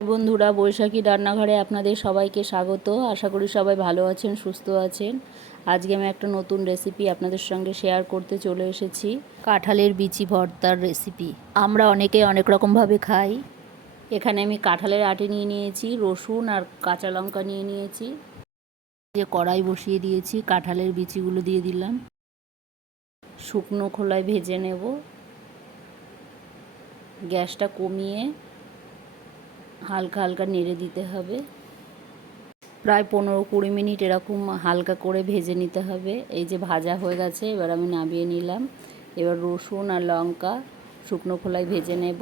বন্ধুরা, বৈশাখী রান্নাঘরে আপনাদের সবাইকে স্বাগত। আশা করি সবাই ভালো আছেন, সুস্থ আছেন। আজকে আমি একটা নতুন রেসিপি আপনাদের সঙ্গে শেয়ার করতে চলে এসেছি। কাঁঠালের বিচি ভর্তার রেসিপি। আমরা অনেকে অনেক রকমভাবে খাই। এখানে আমি কাঁঠালের আটি নিয়ে নিয়েছি, রসুন আর কাঁচা লঙ্কা নিয়ে নিয়েছি। যে কড়াই বসিয়ে দিয়েছি, কাঁঠালের বিচিগুলো দিয়ে দিলাম। শুকনো খোলায় ভেজে নেব। গ্যাসটা কমিয়ে হালকা হালকা নেড়ে দিতে হবে। প্রায় 15-20 মিনিট এরকম হালকা করে ভেজে নিতে হবে। এই যে ভাজা হয়ে গেছে, এবার আমি নামিয়ে নিলাম। এবার রসুন আর লঙ্কা শুকনো খোলায় ভেজে নেব।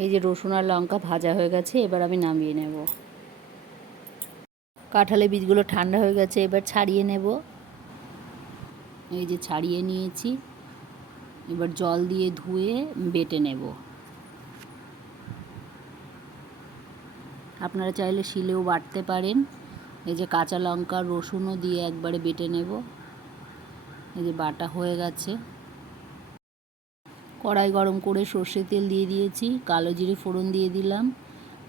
এই যে রসুন আর লঙ্কা ভাজা হয়ে গেছে, এবার আমি নামিয়ে নেব। কাঁঠালের বীজগুলো ঠান্ডা হয়ে গেছে, এবার ছাড়িয়ে নেব। এই যে ছাড়িয়ে নিয়েছি, এবার জল দিয়ে ধুয়ে বেটে নেব। আপনারা চাইলে শিলেও বাটতে পারেন। এই যে কাঁচা লঙ্কা রসুনও দিয়ে একবারে বেটে নেব। এই যে বাটা হয়ে গেছে। কড়াই গরম করে সর্ষের তেল দিয়ে দিয়েছি, কালো জিরে ফোড়ন দিয়ে দিলাম,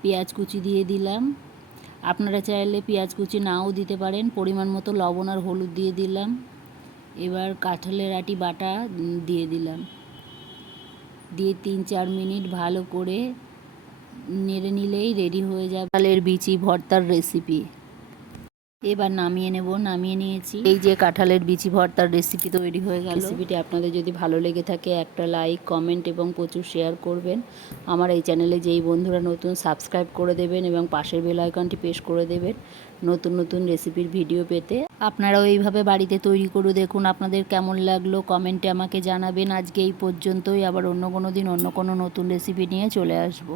পেঁয়াজ কুচি দিয়ে দিলাম। আপনারা চাইলে পেঁয়াজ কুচি নাও দিতে পারেন। পরিমাণ মতো লবণ আর হলুদ দিয়ে দিলাম। এবার কাঁঠালের আটি বাটা দিয়ে দিলাম, দিয়ে 3-4 মিনিট ভালো করে নেড়ে নিলেই রেডি হয়ে যাবে কাঁঠালের বিচি ভর্তার রেসিপি। এবার নামিয়ে নেব। নামিয়ে নিয়েছি। এই যে কাঁঠালের বিচি ভর্তার রেসিপি তৈরি হয়ে গেল। রেসিপিটি আপনাদের যদি ভালো লেগে থাকে একটা লাইক, কমেন্ট এবং প্রচুর শেয়ার করবেন। আমার এই চ্যানেলে যেই বন্ধুরা নতুন, সাবস্ক্রাইব করে দেবেন এবং পাশের বেল আইকনটি প্রেস করে দেবেন নতুন নতুন রেসিপির ভিডিও পেতে। আপনারাও এইভাবে বাড়িতে তৈরি করে দেখুন। আপনাদের কেমন লাগলো কমেন্টে আমাকে জানাবেন। আজকে এই পর্যন্তই। আবার অন্য কোনো দিন অন্য কোনো নতুন রেসিপি নিয়ে চলে আসবো।